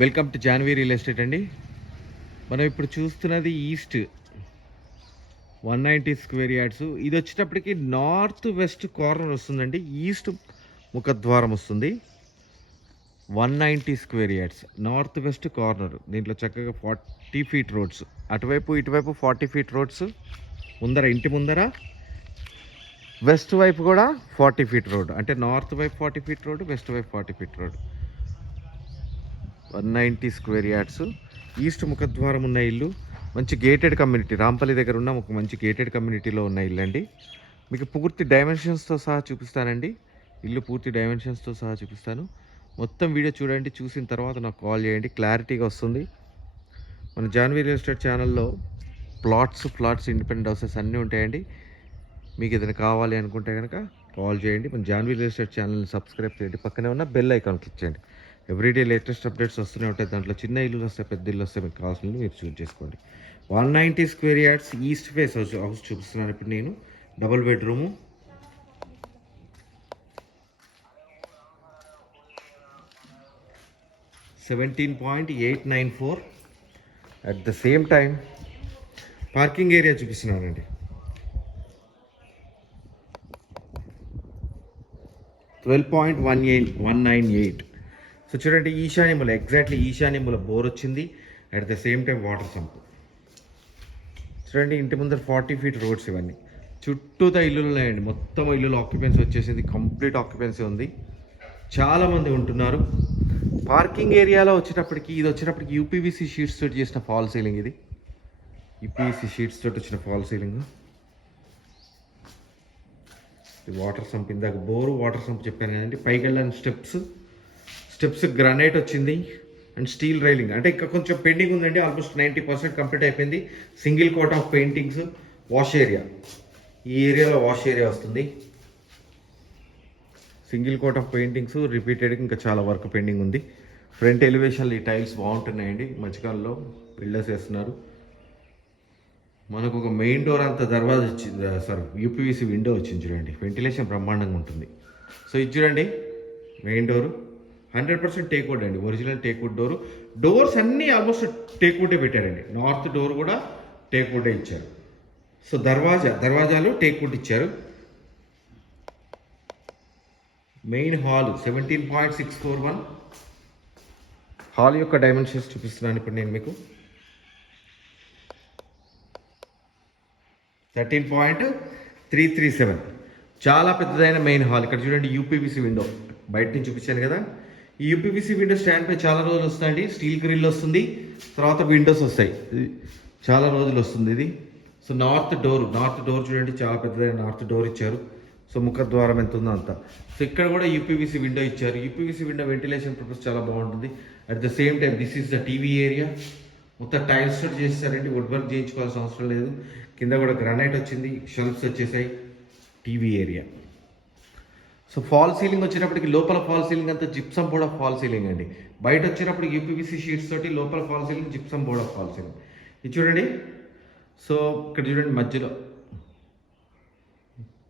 Welcome to Janvi real estate అండి. మనం ఇప్పుడు చూస్తున్నది east one ninety square yards. ఇది వచ్చేటప్పటికి నార్త్ వెస్ట్ కార్నర్ వస్తుందండి. ఈస్ట్ ముఖద్వారం వస్తుంది. One ninety square yards north west corner. దీంట్లో చక్కగా ఫార్టీ ఫీట్ రోడ్స్. అటువైపు ఇటువైపు ఫార్టీ ఫీట్ రోడ్స్. ముందర ఇంటి ముందర. వెస్ట్ వైపు కూడా ఫార్టీ ఫీట్ రోడ్. అంటే నార్త్ వైపు ఫార్టీ ఫీట్ రోడ్ వెస్ట్ వైపు forty feet road. One ninety square yards. East ముఖద్వారం ఉన్న ఇల్లు. మంచి గేటెడ్ కమ్యూనిటీ రాంపల్లి దగ్గర ఉన్న ఒక మంచి గేటెడ్ కమ్యూనిటీలో ఉన్న ఇల్లు అండి మీకు పూర్తి డైమెన్షన్స్తో సహా చూపిస్తానండి. ఇల్లు పూర్తి డైమెన్షన్స్తో సహా చూపిస్తాను. మొత్తం వీడియో చూడండి చూసిన తర్వాత నాకు కాల్ చేయండి. క్లారిటీగా వస్తుంది. మన జాన్వీ రియల్ ఎస్టేట్ ఛానల్లో ప్లాట్స్ ఫ్లాట్స్ ఇండిపెండెంట్ హౌసెస్ అన్నీ ఉంటాయండి. మీకు ఏదైనా కావాలి అనుకుంటే కనుక కాల్ చేయండి. మన జాన్వీ రియల్ ఎస్టేట్ ఛానల్ని సబ్స్క్రైబ్ చేయండి. పక్కనే ఉన్న బెల్ ఐకాన్ క్లిక్ చేయండి. ఎవ్రీడే లేటెస్ట్ అప్డేట్స్ వస్తూనే ఉంటాయి. దాంట్లో చిన్న ఇల్లు వస్తాయి పెద్ద ఇల్లు వస్తాయి మీకు కావాల్సిన మీరు చూస్ చేసుకోండి. One ninety square yards east face house house చూపిస్తున్నాను ఇప్పుడు నేను. Double bedroom seventeen point eight nine four at the same time parking area చూపిస్తున్నానండి. Twelve point one eight one nine eight so చూడండి ఈశాన్యముల ఎగ్జాక్ట్లీ ఈశాన్యముల bore వచ్చింది. At the same time water sump చూడండి ఇంటి ముందర ఫార్టీ ఫీట్ రోడ్స్ ఇవన్నీ. చుట్టూతా ఇల్లులు ఉన్నాయండి. మొత్తం ఇల్లులు ఆక్యుపెన్సీ వచ్చేసింది. కంప్లీట్ ఆక్యుపెన్సీ ఉంది. చాలామంది ఉంటున్నారు. పార్కింగ్ ఏరియాలో వచ్చేటప్పటికి ఇది వచ్చేటప్పటికి యూపీవీసీ షీట్స్ తోటి చేసిన ఫాల్ సీలింగ్ ఇది. యూపీవీసీ షీట్స్ తోటి వచ్చిన ఫాల్ సీలింగ్ వాటర్ సంప్ ఇందాక బోరు వాటర్ సంప్ చెప్పాను కదండి. పైకి వెళ్ళని స్టెప్స్ స్టెప్స్ గ్రానైట్ వచ్చింది అండ్ స్టీల్ రైలింగ్. అంటే ఇంకా కొంచెం పెండింగ్ ఉందండి ఆల్మోస్ట్ నైంటీ పర్సెంట్ కంప్లీట్ అయిపోయింది. Single coat of paintings wash area ఈ ఏరియాలో వాష్ ఏరియా వస్తుంది. Single coat of paintings repeated ఇంకా చాలా వర్క్ పెండింగ్ ఉంది. ఫ్రంట్ ఎలివేషన్లు ఈ టైల్స్ బాగుంటున్నాయండి. మధ్యకాలంలో బిల్డర్స్ వేస్తున్నారు. మనకు ఒక మెయిన్ డోర్ అంత దర్వాజా వచ్చింది సార్ యూపీవీసీ విండో వచ్చింది చూడండి. వెంటిలేషన్ బ్రహ్మాండంగా ఉంటుంది. సో ఇది చూడండి main door hundred percent teakwood అండి ఒరిజినల్ టేక్వుడ్ డోర్. డోర్స్ అన్నీ ఆల్మోస్ట్ టేక్వుడే పెట్టారండి. నార్త్ డోర్ కూడా టేక్వుడే ఇచ్చారు. సో దర్వాజా దర్వాజాలు టేక్వుడ్ ఇచ్చారు. Main hall seventeen point six four one. Hall యొక్క డైమెన్షన్స్ చూపిస్తున్నాను ఇప్పుడు నేను మీకు. Thirteen point three three seven. చాలా పెద్దదైన మెయిన్ హాల్. ఇక్కడ చూడండి యూపీవీసీ విండో. బయట నుంచి చూపించాను కదా. ఈ యూపీపీసీ విండో స్టాండ్ పై చాలా రోజులు వస్తాయండి. స్టీల్ గ్రిల్ వస్తుంది. తర్వాత విండోస్ వస్తాయి. చాలా రోజులు వస్తుంది ఇది. So north door north door చూడండి. చాలా పెద్దదైన నార్త్ డోర్ ఇచ్చారు. సో ముఖద్వారం ఎంత ఉందో అంత. సో ఇక్కడ కూడా యూపీవీసీ విండో ఇచ్చారు. యూపీవీసీ విండో వెంటిలేషన్ పర్పస్ చాలా బాగుంటుంది. At the same time this is the TV area మొత్తం టైల్స్ చేస్తారండి వుడ్ వర్క్ చేయించుకోవాల్సిన అవసరం లేదు. కింద కూడా గ్రానైట్ వచ్చింది. షెల్ఫ్స్ వచ్చేసాయి. TV area so fall ceiling వచ్చేటప్పటికి లోపల ఫాల్ సీలింగ్ అంతా gypsum board of fall ceiling అండి. బయట వచ్చేటప్పుడు యూపీవీసీ షీట్స్ తోటి లోపల fall ceiling gypsum board of fall ceiling ఇది చూడండి. సో ఇక్కడ చూడండి మధ్యలో.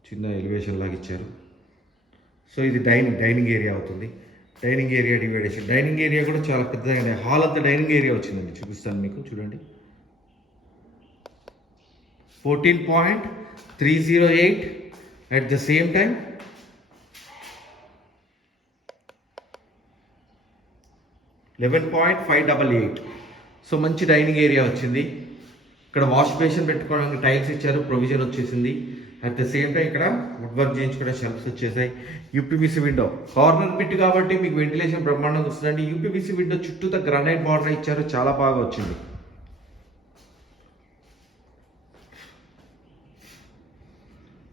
చిన్న ఎలివేషన్ లాగా ఇచ్చారు. సో ఇది డైనింగ్ డైనింగ్ ఏరియా అవుతుంది. డైనింగ్ ఏరియా డివైడేషన్ డైనింగ్ ఏరియా కూడా చాలా పెద్దగా హాల్ అంతా డైనింగ్ ఏరియా వచ్చిందండి. చూపిస్తాను మీకు. చూడండి. Fourteen point three zero eight at the same time eleven point five double eight so మంచి డైనింగ్ ఏరియా వచ్చింది. ఇక్కడ వాష్ బేసిన్ పెట్టుకోవడానికి టైల్స్ ఇచ్చారు ప్రొవిజన్ వచ్చేసింది. అట్ ద సేమ్ టైం ఇక్కడ వుడ్ వర్క్ చేయించుకునే షెల్ఫ్స్ వచ్చేసాయి. యూపీబీసీ విండో కార్నర్ బిట్ కాబట్టి మీకు వెంటిలేషన్ బ్రహ్మాండంగా వస్తుందండి. యూపీబీసీ విండో చుట్టూ గ్రానైట్ బార్డర్ ఇచ్చారు. చాలా బాగా వచ్చింది.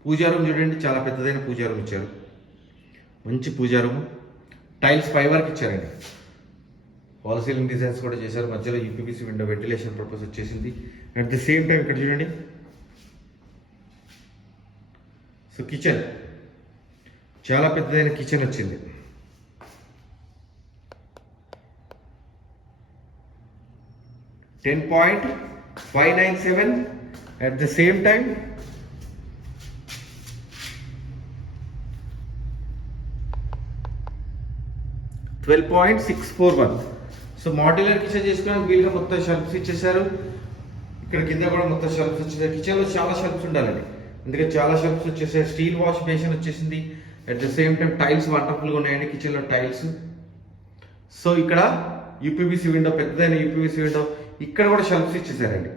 పూజారం చూడండి. చాలా పెద్దదైన పూజారం ఇచ్చారు. మంచి పూజారము టైల్స్ పై వరకు ఇచ్చారండి. వాల్ సీలింగ్ డిజైన్స్ కూడా చేశారు. మధ్యలో యూపీపీసీ విండో వెంటిలేషన్ పర్పస్ వచ్చేసింది. అట్ ది సేమ్ టైం ఇక్కడ చూడండి. సో కిచెన్ చాలా పెద్దదైన కిచెన్ వచ్చింది. Ten point five nine seven at the same time twelve point six four one so modular kitchen చేసుకోవడానికి వీలుగా మొత్తం షెల్ఫ్స్ ఇచ్చేసారు ఇక్కడ కింద కూడా మొత్తం షెల్ఫ్స్ వచ్చేసాయి కిచెన్లో చాలా షెల్ఫ్స్ ఉండాలండి. అందుకే చాలా షెల్ఫ్స్ వచ్చేసాయి. స్టీల్ వాష్ బేసిన్ వచ్చేసింది. At the same time tiles వండర్ఫుల్గా ఉన్నాయండి కిచెన్లో టైల్స్ సో ఇక్కడ యూపీబీసీ విండో పెద్దదైన యూపీబీసీ విండో ఇక్కడ కూడా షెల్ఫ్స్ ఇచ్చేసారండి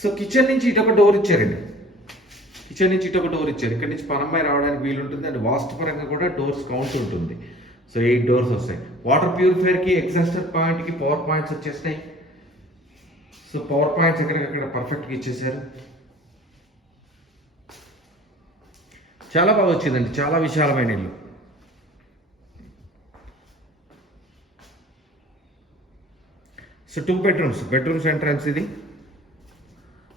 సో కిచెన్ నుంచి ఇటొక డోర్ ఇచ్చారండి. కిచెన్ నుంచి ఇటొక డోర్ ఇచ్చారు. ఇక్కడ నుంచి పనమ్మాయి రావడానికి వీలు ఉంటుంది అండ్ వాస్తు పరంగా కూడా డోర్స్ కౌంట్ ఉంటుంది. సో ఎయిట్ డోర్స్ వస్తాయి. వాటర్ ప్యూరిఫైయర్కి ఎగ్జాస్టర్ పాయింట్కి పవర్ పాయింట్స్ వచ్చేస్తాయి సో పవర్ పాయింట్స్ ఎక్కడికక్కడ పర్ఫెక్ట్గా ఇచ్చేసారు చాలా బాగా వచ్చిందండి. చాలా విశాలమైన ఇల్లు. So two bedrooms bedrooms entrance ఇది.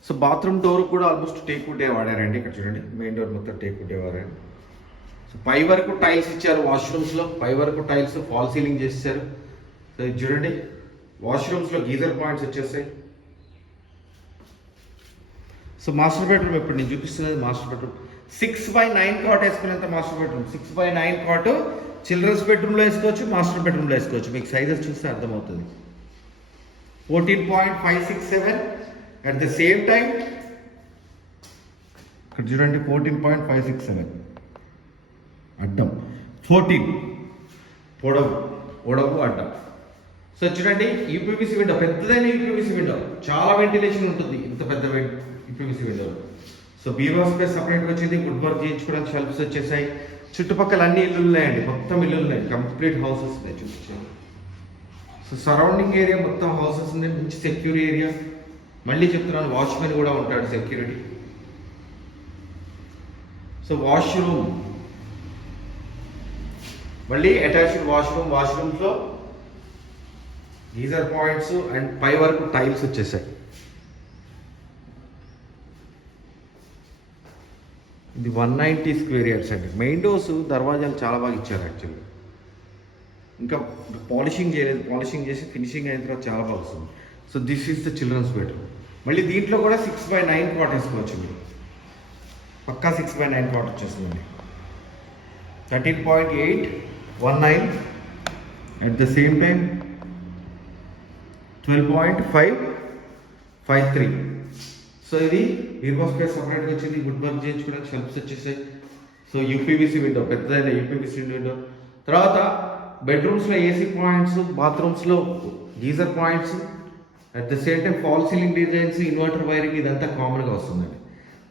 సో బాత్రూమ్ డోర్ కూడా ఆల్మోస్ట్ టేక్ వుడే వాడారండి. ఇక్కడ చూడండి. మెయిన్ డోర్ మొత్తం టేక్ వుడే వాడారండి పై వరకు టైల్స్ ఇచ్చారు వాష్రూమ్స్లో పై వరకు టైల్స్ ఫాల్ సీలింగ్ చేశారు చూడండి వాష్రూమ్స్లో గీజర్ పాయింట్స్ వచ్చేసాయి. సో మాస్టర్ బెడ్రూమ్ ఇప్పుడు నేను చూపిస్తున్నది? Master bedroom six by nine cot వేసుకునేంత master bedroom six by nine cot children's బెడ్రూమ్లో వేసుకోవచ్చు మాస్టర్ బెడ్రూమ్లో వేసుకోవచ్చు. మీకు సైజెస్ చూస్తే అర్థమవుతుంది. Fourteen point five six seven at the same time ఇక్కడ చూడండి fourteen point five six seven అడ్డం. ఫోర్టీన్ పొడవు పొడవు అడ్డం. సో చూడండి యూపీవీసీ విండో పెద్దదైన యూపీవీసీ విండో చాలా వెంటిలేషన్ ఉంటుంది. ఇంత పెద్ద UPVC window so bureau space సపరేట్గా వచ్చింది. గుడ్ వర్క్ చేయించుకోవడానికి షెల్ఫ్స్ వచ్చేసాయి. చుట్టుపక్కల అన్ని ఇల్లు ఉన్నాయండి. మొత్తం ఇల్లు ఉన్నాయి. కంప్లీట్ హౌసెస్ ఉన్నాయి. చూపించాను సో సరౌండింగ్ ఏరియా మొత్తం హౌసెస్ ఉన్నాయి. మంచి సెక్యూర్ ఏరియా మళ్ళీ చెప్తున్నాను వాచ్మెన్ కూడా ఉంటాడు సెక్యూరిటీ సో వాష్రూమ్ మళ్ళీ అటాచ్డ్ వాష్రూమ్ వాష్రూమ్స్లో గీజర్ పాయింట్స్ అండ్ పై వరకు టైల్స్ వచ్చేసాయి. ఇది వన్ నైంటీ స్క్వేర్ ఇయర్స్ అండి. మెయిన్ డోర్స్ దర్వాజాలు చాలా బాగా ఇచ్చారు యాక్చువల్లీ. ఇంకా పాలిషింగ్ చేయలేదు. పాలిషింగ్ చేసి ఫినిషింగ్ అయిన తర్వాత చాలా బాగా వస్తుంది. So this is the children's bedroom. మళ్ళీ దీంట్లో కూడా సిక్స్ బై నైన్ కాట్ వేసుకోవచ్చు మీరు పక్కా సిక్స్ బై నైన్ కాట్ వచ్చేస్తుందండి thirteen point eight one nine at the same time twelve point five five three so ఇది ఈర్బో సపరేట్గా వచ్చింది. గుడ్ వర్క్ చేయించుకోవడానికి షెల్ఫ్స్ వచ్చేసాయి. సో యూపీవీసీ విండో పెద్దదైన యూపీవీసీ విండో తర్వాత బెడ్రూమ్స్లో AC points బాత్రూమ్స్లో geyser points at the same time fall ceiling designs inverter wiring ఇదంతా కామన్గా వస్తుందండి.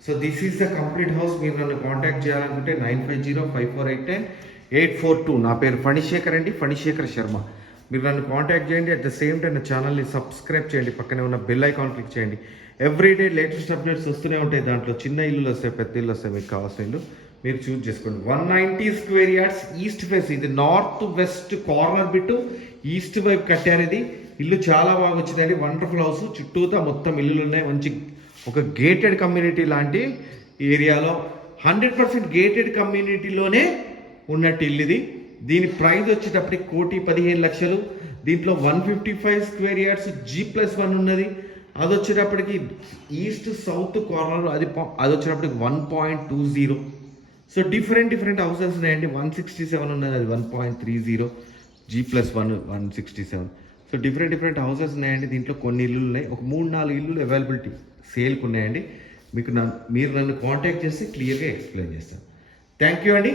So this is the complete house మీరు నన్ను కాంటాక్ట్ చేయాలనుకుంటే nine five zero five four eight ten eight four two. నా పేరు ఫణిశేఖర్ అండి ఫణిశేఖర్ శర్మ. మీరు నన్ను కాంటాక్ట్ చేయండి. అట్ ద సేమ్ టైం నా ఛానల్ని సబ్స్క్రైబ్ చేయండి. పక్కనే ఉన్న బెల్ ఐకాన్ క్లిక్ చేయండి. ఎవ్రీడే లేటెస్ట్ అప్డేట్స్ వస్తూనే ఉంటాయి. దాంట్లో చిన్న ఇల్లులు వస్తాయి పెద్ద ఇల్లు వస్తాయి మీకు కావాల్సిన ఇల్లు మీరు చూస్ చేసుకోండి. One ninety square yards east face ఇది north west corner bit east వైపు కట్టారు ఇల్లు చాలా బాగా వచ్చిందండి. వండర్ఫుల్ హౌస్ చుట్టూతా మొత్తం ఇల్లులు ఉన్నాయి. మంచి ఒక గేటెడ్ కమ్యూనిటీ లాంటి ఏరియాలో. హండ్రెడ్ పర్సెంట్ గేటెడ్ కమ్యూనిటీలోనే ఉన్నట్టు ఇల్లు ఇది దీని ప్రైస్ వచ్చేటప్పటికి కోటి పదిహేను లక్షలు. దీంట్లో one fifty five square yards G plus one ఉన్నది. అది వచ్చేటప్పటికి ఈస్ట్ సౌత్ కార్నర్ అది అది వచ్చేటప్పటికి one point two zero. So different different houses ఉన్నాయండి. వన్ సిక్స్టీ సెవెన్ ఉన్నది. అది one point three zero. G plus one one sixty seven. So different different houses ఉన్నాయండి. దీంట్లో కొన్ని ఇల్లులు ఉన్నాయి. ఒక మూడు నాలుగు ఇల్లులు అవైలబిలిటీ సేల్కి ఉన్నాయండి. మీకు నన్ను మీరు నన్ను కాంటాక్ట్ చేసి క్లియర్గా ఎక్స్ప్లెయిన్ చేస్తాను. థ్యాంక్ యూ అండి.